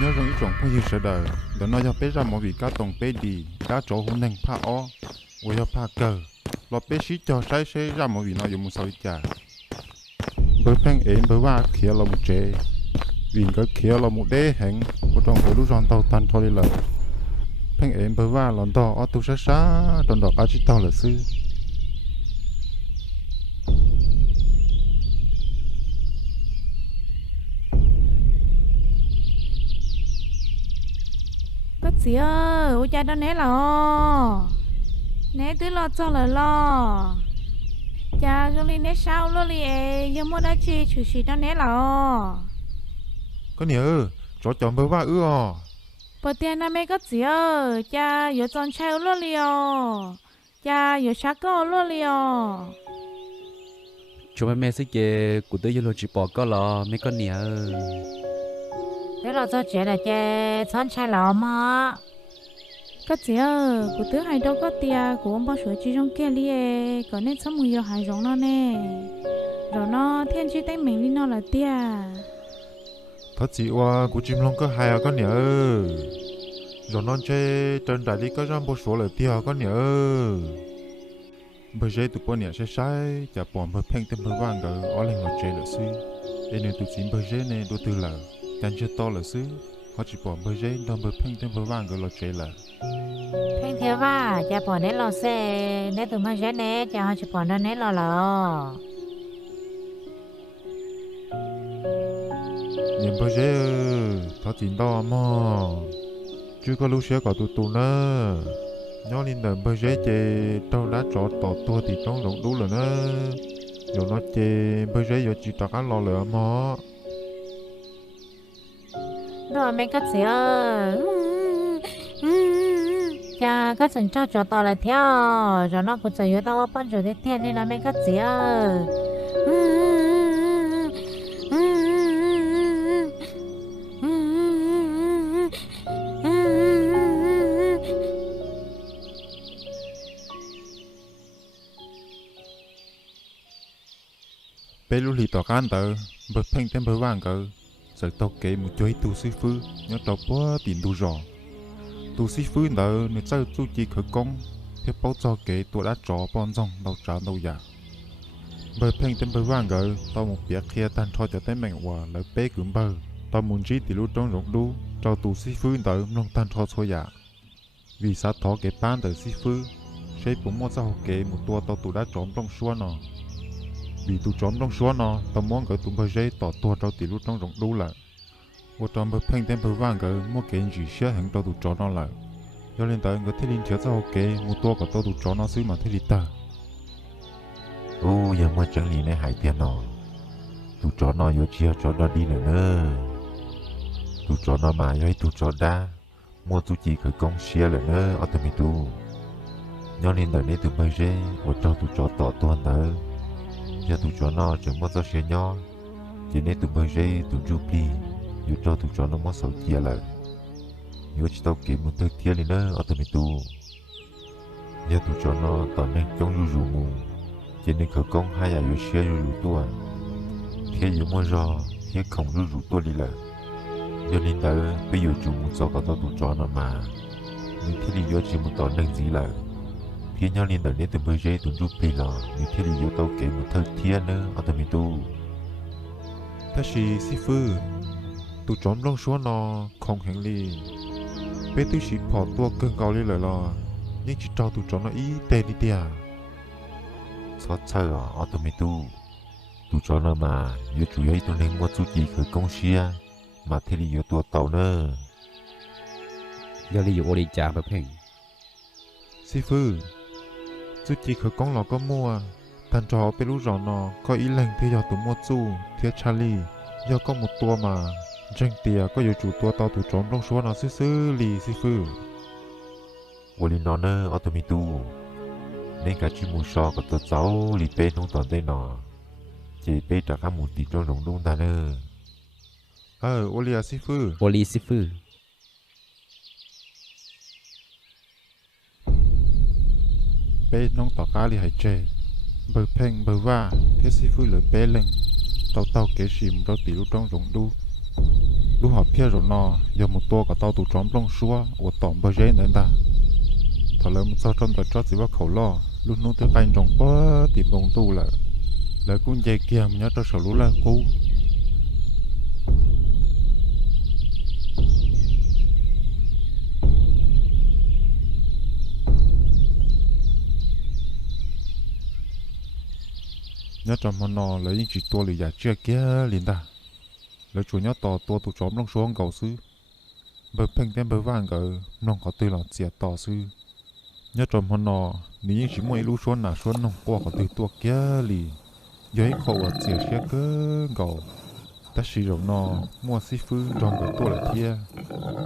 nhớ rằng ít trồng phong yêu sợ đời để nó cho bé ra mọi việc cá tông bé đi cá chỗ hôn năng pha ó quay cho pha cờ lo bé xí cho sai sẽ ra mọi việc nó dùng một sao chả bữa phèn ế bữa qua kia là một chế vì cái kia là một đế hẹn của trong cái lúc rong tàu tan thôi là phèn ế bữa qua lần đó ở tu sa trong đó cá chỉ tàu là sư có gì ơi ôi cha đó né là né tứ lo cho là lo cha cho lên né sao lo li giờ mua đã chi chủ sĩ đó né là có nhớ cho chọn bữa qua bữa tiền năm mấy có gì ơi cha giờ chọn chơi lo li cha giờ sáng có lo li chúng mẹ sẽ chơi của tôi giờ chỉ bỏ có lo mấy con nhỉ thế là cho chuyện là chơi chọn chơi lò mà có gì ơi của tứ hai đâu có tiền của ông bao sữa chỉ trong kia li có nên sống mùi giờ hai giống nó nè rồi nó thiên chi tay mình đi nó là tiền thật chị qua của chim long có hai à có nhớ rồi non chơi trên đại lý có răng bộ số là tia có nhớ bây giờ tụi bọn nhớ sẽ sai chả bọn bơ phèn tên bơ vàng gờ ở lên ngồi chơi là xí để nên tụi chín bây giờ này đôi từ là chẳng chơi to là xí họ chỉ bọn bây giờ đòn bơ phèn tên bơ vàng gờ là chơi là thế theo va cha bỏ nét lò xe nét từ mai giờ nét cha họ chỉ bỏ nó nét lò lò nhìn bây giờ thọ chín đó mà chưa có lúc sẽ có tụi nữa nhớ lên đời bây giờ chơi trong đá trọ tỏ tua thì trong rộng đủ rồi nữa rồi nó chơi bây giờ giờ chỉ tao cá lò lửa mà rồi mấy cái gì cha cái sừng cho to là theo rồi nó cũng chỉ tao bắt rồi để theo nên là mấy cái gì bé lúc thì tao cá tờ bật phanh tên bờ vàng cờ sợ tao kể một chuỗi tu sĩ phứ nhớ tao quá tiền tu rò tu sĩ phứ tờ nếu sao tu chỉ khởi công thế bao cho kể tôi đã trò bon rong đâu trả đâu giả bờ phanh tên bờ vàng cờ tao một việc kia tan thôi cho tên mèn hòa lại bé cưỡng bờ tao muốn chỉ thì lúc trong rộng đu cho tu sĩ phứ tờ long tan thôi thôi giả vì sao thọ kể ban tờ sĩ phứ sẽ cũng mua sao kể một tua tao tu đã trộm trong xua nọ vì tụi chóm trong số nó tao muốn gửi tụi bây giờ tỏ tua trâu tỷ lúc trong rộng đu lại và trong bờ phanh tên bờ vàng gửi mua cái gì xe hàng cho tụi chó nó lại do lên tới người thấy linh thiếu sao ok một tua của tụi chó nó xứ mà thấy đi ta giờ mua chẳng lì này hải tiền nó tụi chó nó vô chia chó nó đi nữa tụi chó nó mà với tụi chó đa mua tụi chỉ khởi công xe nữa ở tụi mình tu do lên tới đây tụi bây giờ và cho tụi chó tỏ tua nữa giờ tụi chó nó chẳng mất sao xe nhỏ chỉ nên tụi bây giờ tụi chụp đi dù cho tụi chó nó mất sao chia lại nếu chỉ tao kiếm một thứ thiệt thì nữa ở tụi mình tu giờ tụi chó nó tao nên chống rù rù mù chỉ nên khởi công hai giờ xe rù rù tua thế giờ mua rò thế không rù rù tua đi lại giờ nên tới bây giờ chủ muốn sao có tao tụi chó nó mà nhưng thế thì giờ chỉ muốn tao nên gì lại thiên nhau liên đời đến từ bây giờ tụi giúp bị lò như thế thì yếu tố kể một thời thiên nữa ở tụi mình tu ta chỉ sĩ phư tụi chóm trong số nó không hẹn li bé tụi chỉ bỏ tua cơn cao lên lời lò nhưng chỉ cho tụi chóm nó ý tê đi tia xót chơi ở tụi mình tu tụi chó nó mà yếu chủ yếu tụi nên mua chú chỉ khởi công xia mà thế thì yếu tua tàu nữa giờ đi dụ đi trả bờ phèn sĩ phư chú chỉ khởi công lò có mua thành trò bé lúc rõ nó có ý lệnh thì giờ tụi mua chú thiết Charlie giờ có một tua mà tranh tìa có nhiều chủ tua tao tụi chóm trong số nó xứ lì sĩ phư Ôi nó nữa ở tụi mình tu nên cả chú mù sò của tụi cháu lì bê nông toàn đây nọ chỉ bê trả các một tỷ trong rồng đông ta nữa Olia sĩ phư Oli sư phụ bé nông tỏ cá li hải chê bờ phèn bờ va thế sĩ phư lỡ bé lên tàu tàu kế xìm rồi tỷ lúc trong rộng đu lúc họ phía rồi nó giờ một tua cả tàu tụ trống lông xua ở tỏm bờ dây nữa ta thằng lớn sau trong tờ chót chỉ vào khẩu lo lúc nô tới banh trong quá tìm bông tu là cũng dây kia nhớ cho sầu lú là cú nhớ trong món nọ lấy những chỉ tua lì giả chưa kia liền ta lấy chủ nhớ tỏ tua tụ trống lông xuống cầu sư bờ phèn tên bờ vàng cỡ nông có tư lòng chia tỏ sư nhớ trong món nọ nếu như chỉ mỗi lú xuân là xuân nông qua có tư tua kia lì giấy khẩu ở chia xe cơ cầu ta sử dụng nọ mua xí phứ trong cái tua là thia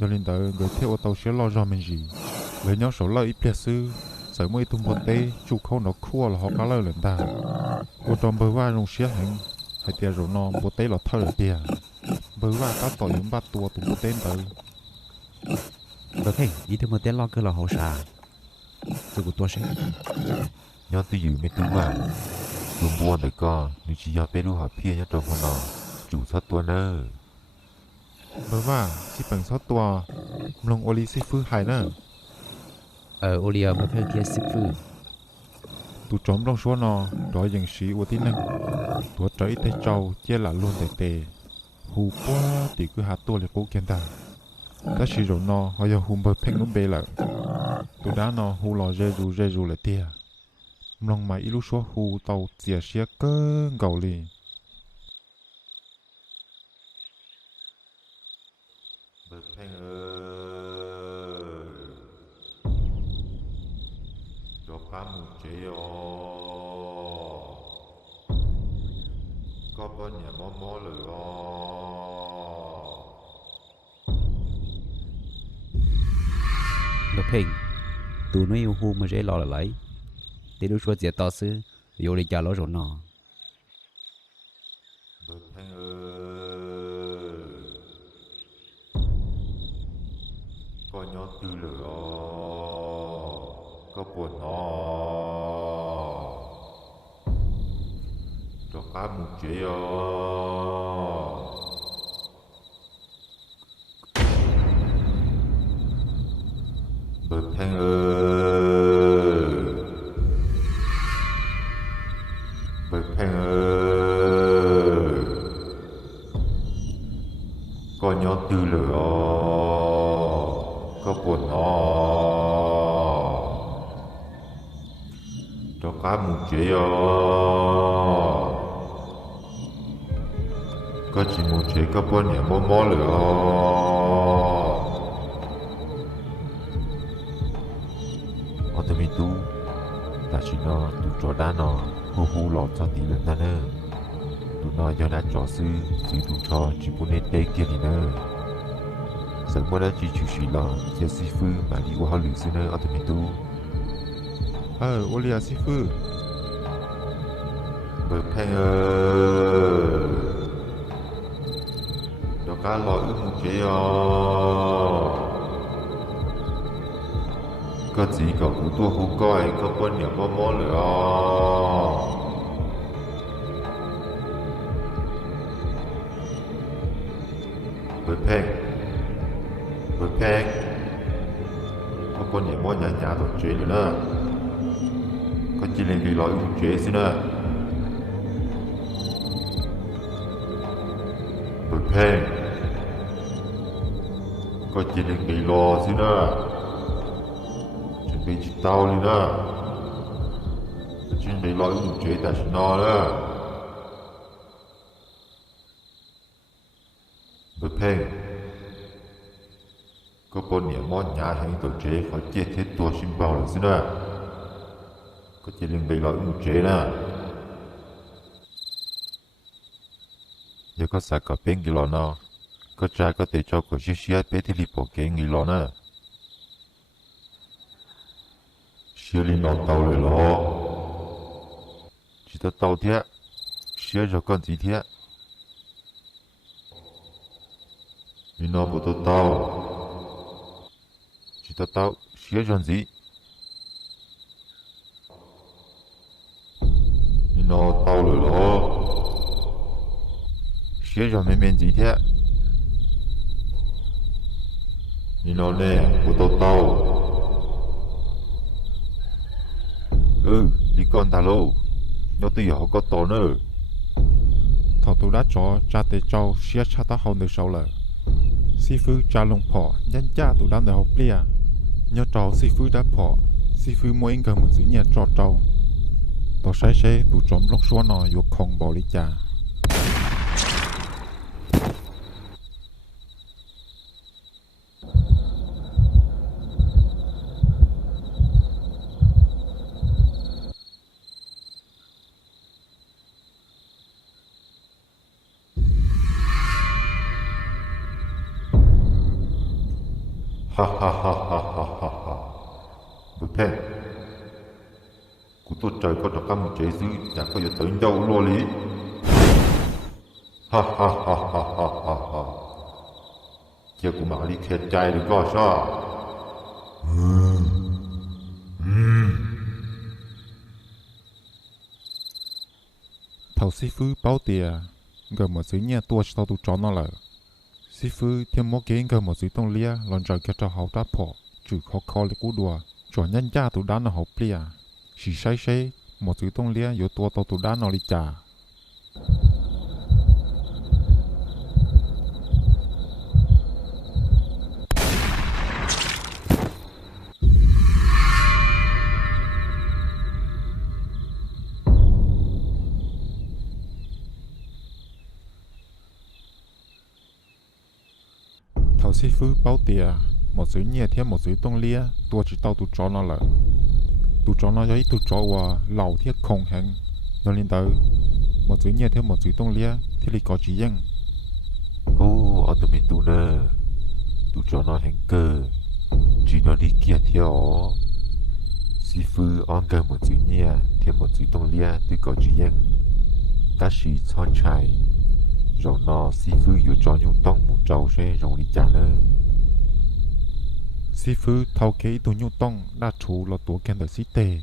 cho nên tới người theo tàu xe lo cho mình gì lấy nhau số lợi ít sư sở mới tung một tê chủ khâu nó khua là họ cá lời lần ta cô trong bờ vai rong xe hành hay tiền rồi nọ một tê là thở tiền bờ vai cá tỏi những bát tua tụng một tên tới được hey ý thứ một tên lo cơ là hậu xà tôi của tôi sẽ nhớ tôi dự mấy tôi mà tôi buồn được con nếu chỉ do bé đu họ phía nhớ trong con nó chủ sát tua nơ bờ vai chỉ bằng sáu tua lông oli xí phứ hay nè Olia mới phải kia xếp phư tụ trống trong số nọ đó dừng sĩ của tí năng tụ trái tay trâu chia là luôn tệ tệ hù quá thì cứ hạt tua là cố kiến ta ta sử dụng nọ họ giờ hùm bờ phèn nó bê lại tụ đá nọ hù lò dê dù là tia lòng mày ilu số hù tàu chia xía cơ gầu lì bờ phèn ơi cho cá mù chế có bao nhiêu mò rồi được hey tụi nó yêu hu mà dễ lo là lấy thì lúc xuân to sư vô đi trả lỗi rồi nó bờ phèn ơi có nhớ tư rồi có buồn nó cho cá mù chế bờ phèn ơi bờ phèn ơi có nhớ tư rồi có buồn nó cho cá mù chế có chỉ mù chế có bao nhiêu mò ở đây mình tu ta chỉ nó tu cho đá nó hù lọt cho tí lần ta nữa tu nó do đã cho sư tu cho chỉ muốn nên đây kia thì nữa sợ mỗi đã chỉ chịu suy lo giờ sư phụ mà đi qua họ lử sư nữa ở đây mình tu Olia xí phứ bờ phèn ơi cho cá lòi mù chế có gì có cú tua cú coi có bao nhiêu mò nữa bờ phèn có bao nhiêu mò nhà tổ chế nữa có chỉ lên cái lòi mù chế xin nữa bờ phèn có chỉ lên cái lò xin nữa chuẩn bị chỉ tao đi nữa chuẩn bị lòi mù chế ta xin nó nữa bờ phèn có bao nhiêu mò nhà hàng tổ chế phải chia thế tua xin bao là xin nữa có chỉ lên cái lòi mù chế nữa giờ có sạc có bên cái lò nào có trai có thể cho có chiếc xe bé thì đi bỏ cái người lò nữa xe lên lò tàu rồi lò chỉ có tàu thế xe rồi còn gì thế mình nó bộ tàu chỉ có tàu xe rồi gì mình nó tàu rồi lò xe rồi mấy gì thế Ni nó nè, của tao. Đi con ta lô. Nhớ tôi họ có to nữa. Thọ tụ đã cho cha tê châu xia cha ta hậu nơi sau lờ. Sư phụ cha lông phò nhân cha tụ đã nơi học lia. Nhớ trò sư phụ đã phò. Sư phụ mỗi anh một sự nhà trò trâu. Tao sai xe tụ trộm lông xóa nó vô không bỏ lý cha. Ha. Bực thế. Của tôi trời có được căm chế dữ chả có giờ tới đâu lo lý. Ha. Giờ của mà đi khét trai được có sao? Thầu sư phụ bảo tìa. Gần một sự nhà tua cho tụ trò nó lờ. Sư phụ thêm một cái gần một sự tông lia lon trời kia cho hậu đã phò. Chữ khó lấy cú đùa. Cho nhân cha tụ đã nó học lia. Chỉ sai xe một sự tông lia yếu tua tụ đã nó lý trả. Thầu sư phụ bảo tìa. Một sự nhẹ thêm một sự tông lia tua chỉ tao tụ trò nó lờ. Tụ trò nó giấy tụ trò và lầu thiết không hẹn. Nó lên tới. Một sự nhẹ thêm một sự tông lia thì lý có chỉ dân. Ở tụi mình tụ nè. Tụ cho nó hành cơ. Chỉ nó đi kia theo. Sư phụ on gần một chữ nhẹ thêm một chữ tông lia tôi có chỉ dân. Ta chỉ chọn trái. Rồi nó sư phụ yếu cho nhung tông một trâu sẽ rộng đi trả nữa. Sư phụ thao kế tụ nhu tông đã chủ là tụ kèn đời sĩ tề.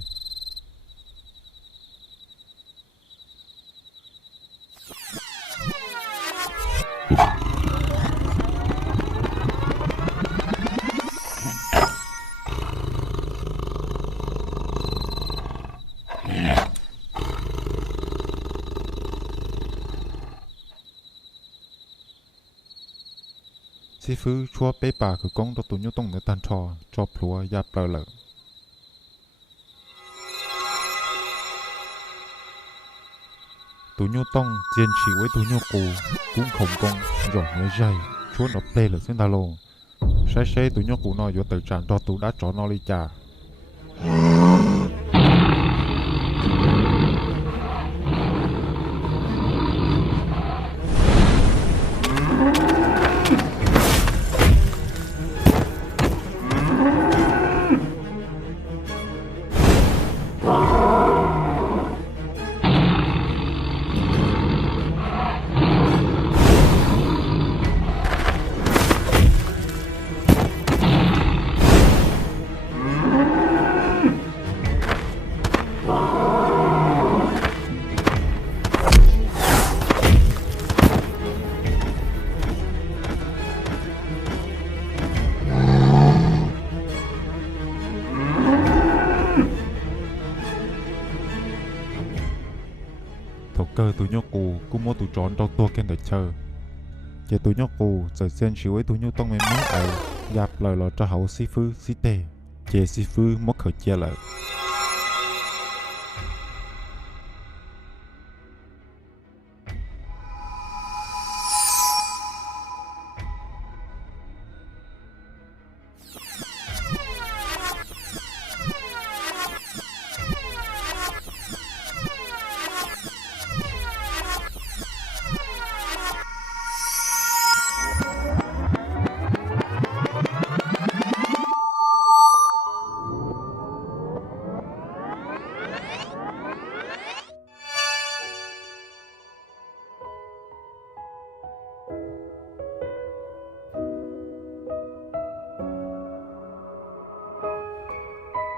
Sư phụ chúa bế bà của con đó tụ nhu tông nữa tàn trò cho plua ya plờ lợ. Tụ nhu tông chiến chỉ với tụ nhu cù cũng không công rồi nhớ dây chúa nó plê lợ xin ta lô. Sai xe tụ nhu cù nó vô tự trạng cho tụ đã cho nó đi trả. Cơ tụi nhóc cù cũng mua tụi tròn trong tua kênh để chờ. Chỉ tụi nhóc cù giờ xem chịu với tụi nhóc tông mấy miếng ấy dạp lời lo cho hậu sư phụ sĩ tề. Chỉ sư phụ mất khởi chia lợi.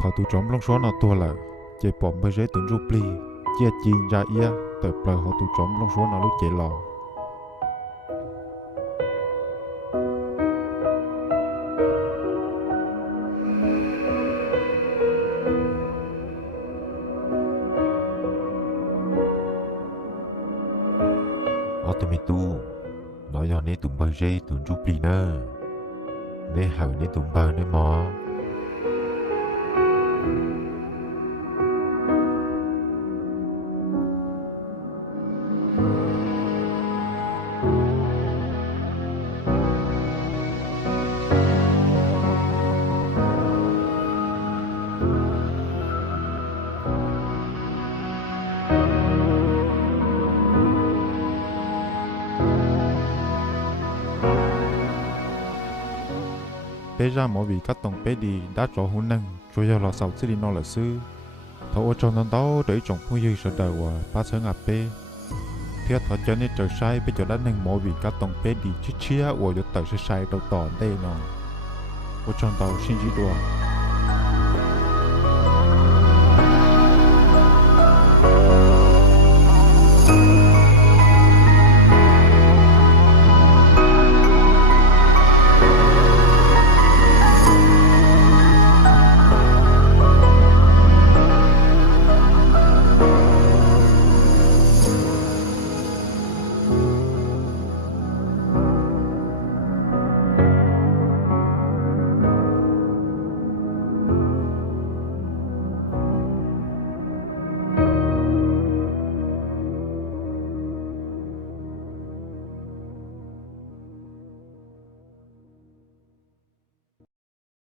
Thọ tụ trộm lông xóa nó tua lợ. Chỉ bỏng bởi rễ tụi rụp ly. Chia chiên ra ia. Tập lời họ tụ trộm lông xóa nó lúc chạy lò. dây tụi rút đi nè nè hở nè tụi bờ nè mò bé ra mỗi vị các tổng bé đi đã cho hôn năng cho giờ là sau chỉ đi nó là sư thấu ở trong đó để trồng phu dư sợ đời và ba sợ ngập bé theo thọ cho nên trời sai bây giờ đã nâng mỗi vị các tổng bé đi chia chia và giờ tới sẽ sai đầu tỏ đây nó ở trong đó xin chỉ đùa